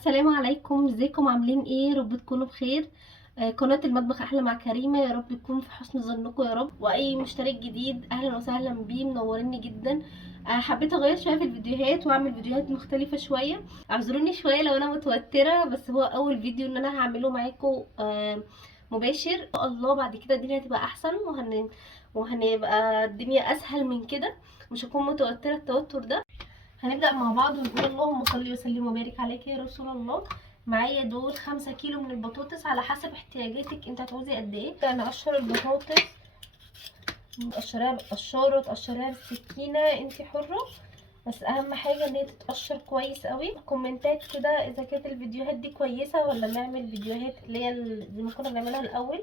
السلام عليكم، ازيكم عاملين ايه؟ رب تكونوا بخير. قناة المطبخ احلى مع كريمة، يا رب تكون في حسن ظنكم يا رب. واي مشترك جديد اهلا وسهلا بيه، منوريني جدا. حبيت اغير شوية في الفيديوهات واعمل فيديوهات مختلفة شوية. اعذروني شوية لو انا متوترة، بس هو اول فيديو ان انا هعمله معاكم مباشر. ان شاء الله بعد كده الدنيا هتبقى احسن وهنبقى الدنيا اسهل من كده، مش هكون متوترة التوتر ده. هنبدأ مع بعض ونقول اللهم صل وسلم وبارك عليك يا رسول الله. معايا دول 5 كيلو من البطاطس على حسب احتياجاتك، انت هتعوزي قد ايه. انا اقشر البطاطس، تقشريها بالقشاره، تقشريها بالسكينه، انت حره. بس اهم حاجه ان هي تتقشر كويس قوي. كومنتات كده اذا كانت الفيديوهات دي كويسه ولا نعمل فيديوهات اللي هي زي ما كنا بنعملها الاول.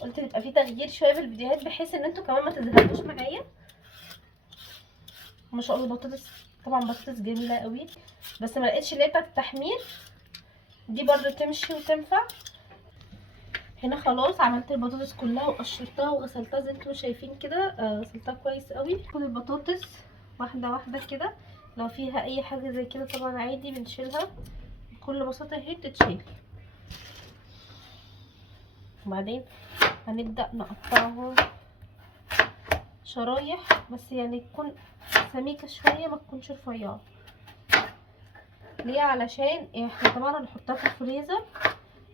قلت يبقى في تغيير شويه في الفيديوهات بحيث ان انتوا كمان ما تزهقوش معايا. ما شاء الله البطاطس طبعا بطاطس جميله قوي، بس ما لقيتش اللي هي بتاعه التحمير دي برضو تمشي وتنفع. هنا خلاص عملت البطاطس كلها وقشرتها وغسلتها زي انتم شايفين كده. غسلتها كويس قوي. خد البطاطس واحده واحده كده، لو فيها اي حاجه زي كده طبعا عادي بنشيلها بكل بساطه، اهي بتتشيل. وبعدين هنبدا نقطعها شرايح، بس يعني تكون سميكه شويه ما تكونش رفيعه. ليه؟ علشان احنا طبعا هنحطها في الفريزر،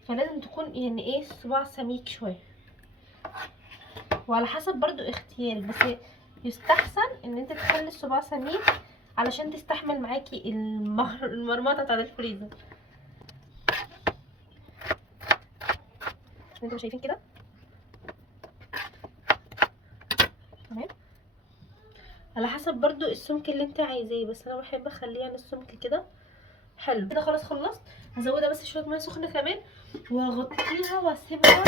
فلازم تكون يعني ايه الصباع سميك شويه، وعلى حسب برضو اختيارك، بس يستحسن ان انت تخلي الصباع سميك علشان تستحمل معاكي المرمطه بتاعت الفريزر. انتوا شايفين كده تمام، على حسب برضو السمك اللي انت عايزاه، بس انا بحب اخليه يعني السمك كده حلو كده. خلاص خلصت، هزودها بس شويه ميه سخنه كمان وهغطيها واسيبها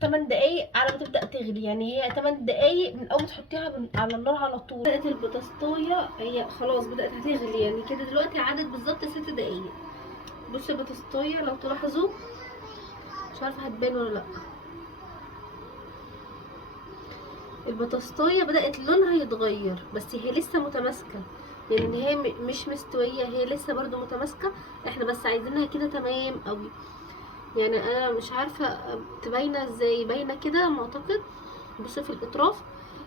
8 دقايق على ما تبدا تغلي. يعني هي 8 دقايق من اول ما تحطيها على النار على طول. بدات البطاطايه هي خلاص بدات هتغلي، يعني كده دلوقتي عدد بالظبط 6 دقايق. بصوا البطاطايه لو تلاحظوا، مش عارفه هتبان ولا لا، البطاطايه بدات لونها يتغير بس هي لسه متماسكه، يعني ان هي مش مستويه، هي لسه برضو متماسكه. احنا بس عايزينها كده تمام قوي. يعني انا مش عارفه تباينه ازاي، باينه كده معتقد. بصوا في الاطراف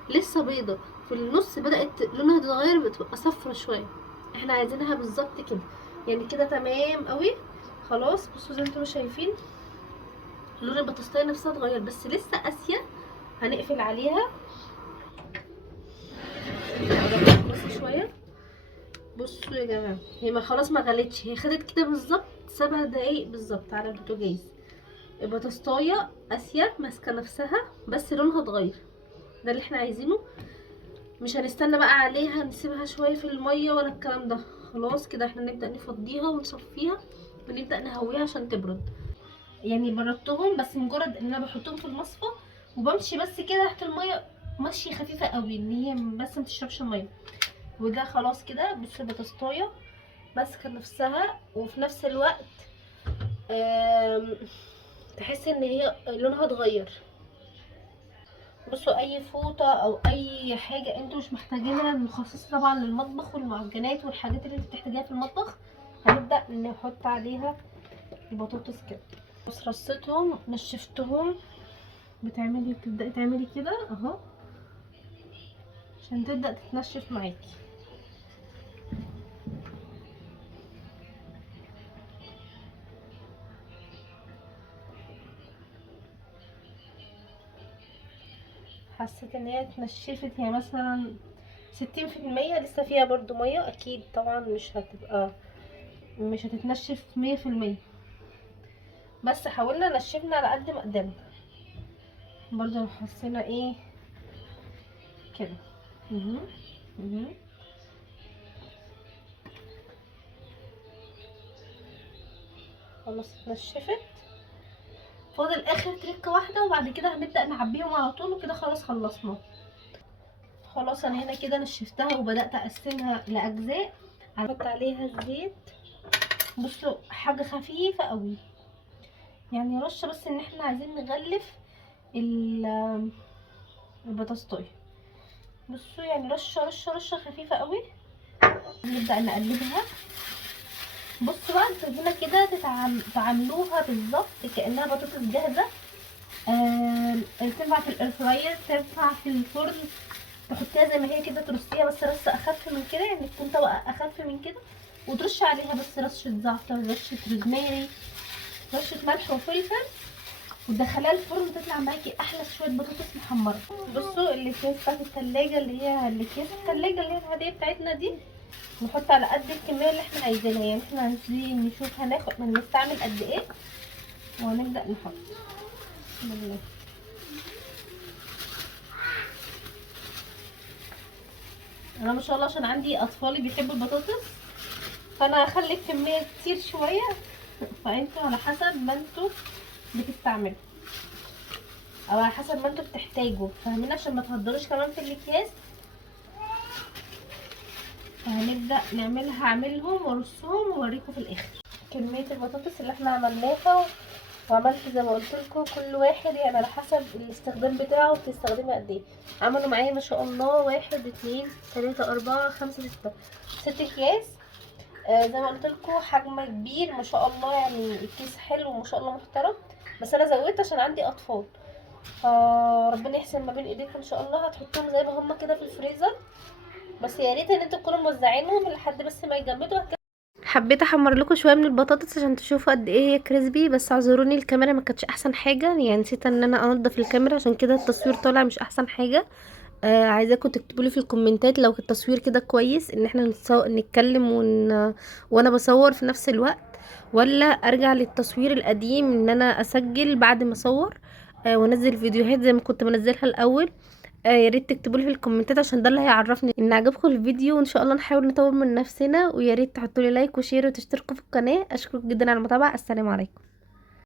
لسه بيضه، في النص بدات لونها تتغير بتبقى صفرا شويه. احنا عايزينها بالظبط كده، يعني كده تمام قوي. خلاص بصوا زي انتم شايفين لون البطاطسايه نفسها اتغير بس لسه قاسيه. هنقفل عليها بس شويه. بصوا يا جماعه هي ما خلاص ما غلتش، هي خدت كده بالظبط 7 دقايق بالظبط على البوتاجاز. البطاطسايه قاسيه ماسكه نفسها بس لونها اتغير، ده اللي احنا عايزينه. مش هنستنى بقى عليها نسيبها شويه في الميه ولا الكلام ده. خلاص كده احنا نبدا نفضيها ونصفيها ونبدا نهويها عشان تبرد. يعني بردتهم بس مجرد ان انا بحطهم في المصفى وبمشي بس كده تحت الميه مشي خفيفه قوي ان هي بس ما تشربش ميه. وده خلاص كده. بصوا البطاطايه ماسكه نفسها وفي نفس الوقت تحس ان هي لونها اتغير. بصوا اي فوطه او اي حاجه انتوا مش محتاجينها مخصصه طبعا للمطبخ والمعجنات والحاجات اللي انتوا بتحتاجيها في المطبخ، هنبدا نحط عليها البطاطس كده. بس رصيتهم نشفتهم، بتبداي تعملي كده اهو عشان تبدا تتنشف معاكي. حسيت ان هي اتنشفت، هي مثلا 60%، لسه فيها برضو ميه اكيد طبعا مش هتتنشف 100%، بس حاولنا نشفنا على قد ما قدرنا. برضو حسينا ايه كده. مهم. مهم. خلاص اتنشفت. فاضل اخر تريكه واحده وبعد كده هنبدا نعبيهم على طول وكده خلاص خلصنا. خلاص انا هنا كده نشفتها وبدات اقسمها لاجزاء. هحط عليها الزيت. بصوا حاجه خفيفه قوي، يعني رشه بس ان احنا عايزين نغلف البطاطايه. بصوا يعني رشه رشه رشه خفيفه قوي. نبدا نقلبها بصوا بقى التتبيله كده تعملوها بالظبط كانها بطاطس جاهزه. تنفع في الاير فراير، تنفع في الفرن، تحطيها زي ما هي كده، ترصيها بس رصه اخف من كده، يعني تكون طبقه اخف من كده، وترش عليها بس رشه زعتر، رشه روزماري، رشه ملح وفلفل، وتدخليها الفرن تطلع معاكي احلى شويه بطاطس محمره. بصوا الاكياس بتاعت التلاجة اللي هي الاكياس التلاجة اللي هي العاديه بتاعتنا دي، نحط على قد الكميه اللي احنا عايزينها، يعني احنا عايزين نشوف هنستعمل قد ايه، وهنبدا نحط. بسم الله. انا ما شاء الله عشان عندي اطفالي بيحبوا البطاطس، فانا هخلي الكميه كتير شويه، فانتوا على حسب ما انتوا بتستعملوا او على حسب ما انتوا بتحتاجوا، فاهمين؟ عشان ما تهدروش كمان في الاكياس. فهنبدا نعملها، هعملهم وارصهم واوريكم في الاخر كميه البطاطس اللي احنا عملناها. وعملت زي ما قلت لكم كل واحد يعني على حسب الاستخدام بتاعه بتستخدمي قد ايه. عملوا معايا ما شاء الله 1 2 3 4 5 6 6 اكياس. زي ما قلت لكم حجم كبير ما شاء الله، يعني الكيس حلو ما شاء الله محترم، بس انا زودت عشان عندي اطفال، فربنا يحسن ما بين ايديكم ان شاء الله. هتحطوهم زي ما هما كده في الفريزر، بس يا ريت ان انتوا تكونوا موزعينهم لحد بس ما يجمدوا. حبيت احمر لكم شويه من البطاطس عشان تشوفوا قد ايه هي كريسبي، بس اعذروني الكاميرا ما كانتش احسن حاجه، يعني نسيت ان انا انضف الكاميرا، عشان كده التصوير طالع مش احسن حاجه. عايزاكم تكتبوا لي في الكومنتات لو التصوير كده كويس، ان احنا نتكلم وانا بصور في نفس الوقت، ولا ارجع للتصوير القديم ان انا اسجل بعد ما اصور وانزل فيديوهات زي ما كنت بنزلها الاول. يا ريت تكتبوا لي في الكومنتات عشان ده اللي هيعرفني ان عجبكم الفيديو، وان شاء الله نحاول نطور من نفسنا. ويا ريت تحطوا لي لايك وشير وتشتركوا في القناه. اشكرك جدا على المتابعه. السلام عليكم.